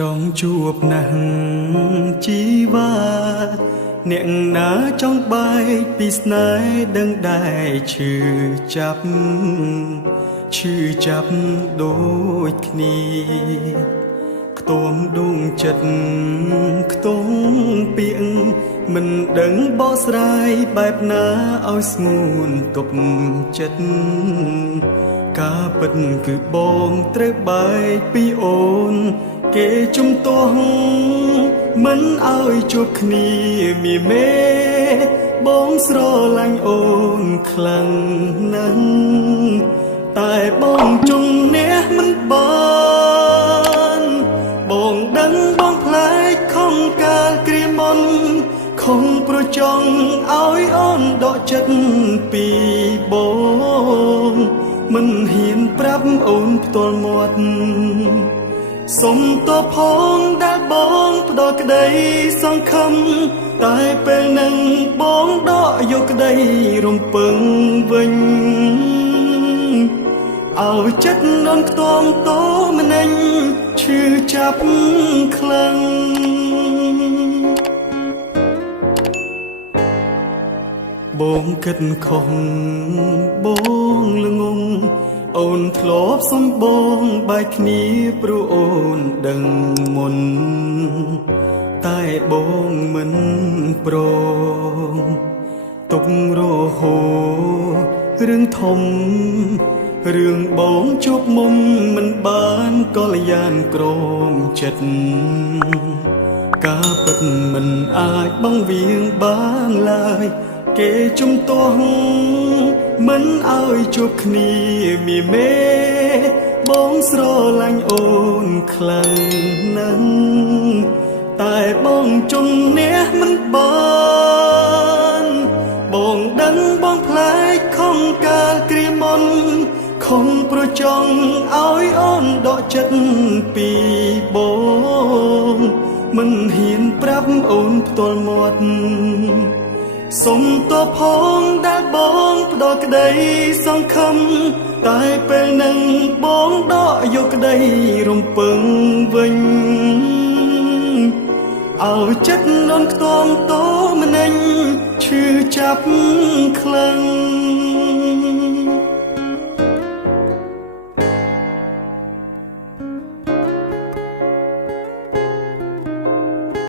ចង់ជួបណាស់ជីវ៉ាអ្នកណាចង់បែកពីស្នេហ៍ដឹងដែរឈឺចាប់ដូចគ្នាខ្ទមដួងចិត្តខ្ទង់ពាក្យមិនដឹងបកស្រាយបែបណាឲ្យស្ងួនទប់ចិត្តការពិតគឺបងត្រូវបែកពីអូនគេជំទាស់មិនឲ្យជួបគ្នាមីមេបងស្រឡាញ់អូនខ្លាំងណាស់តែបងជុំនេះមិនបានបងដឹងបងផ្លែកខំកាលគ្រាមុនខំប្រចង់ឲ្យអូនដកចិត្តពីបងមិនហ៊ានប្រាប់អូនផ្ទាល់មាត់សុំតបផងដែលបងផ្ដោក្តីសង្ឃឹមតែពេលនឹងបងដកយកក្តីរំពឹងវិញឲ្យចិត្តនន់ខ្ទមតោម្នេញឈឺចាប់ខ្លាំងបងគិតខុសបងល្ងងអូនធ្លាប់សំបងបែកគ្នាព្រោះអូនដឹងមុនតែបងមិនព្រមទុករហូតរឿងធំរឿងបងជួបមុំមិនបានកល្យានក្រមចិត្តការពិតមិនអាចបងវៀងបានឡើយគេជំទាស់មិនឲ្យជួបគ្នាមីមេបងស្រឡាញ់អូនខ្លាំងណាស់តែបងជុំនេះមិនបានបងដឹងបងផ្លែកខំកាលគ្រាមុនខំប្រចង់ឲ្យអូនដកចិត្តពីបងមិនហ៊ានប្រាប់អូនផ្ទាល់មាត់សុំតបផងដែលបងផ្ដោក្តីសង្ឃឹមតែពេលនឹងបងដកយកក្តីរំពឹងវិញឲ្យចិត្តនន់ខ្ទមតោម្នេញឈឺចាប់ខ្លាំង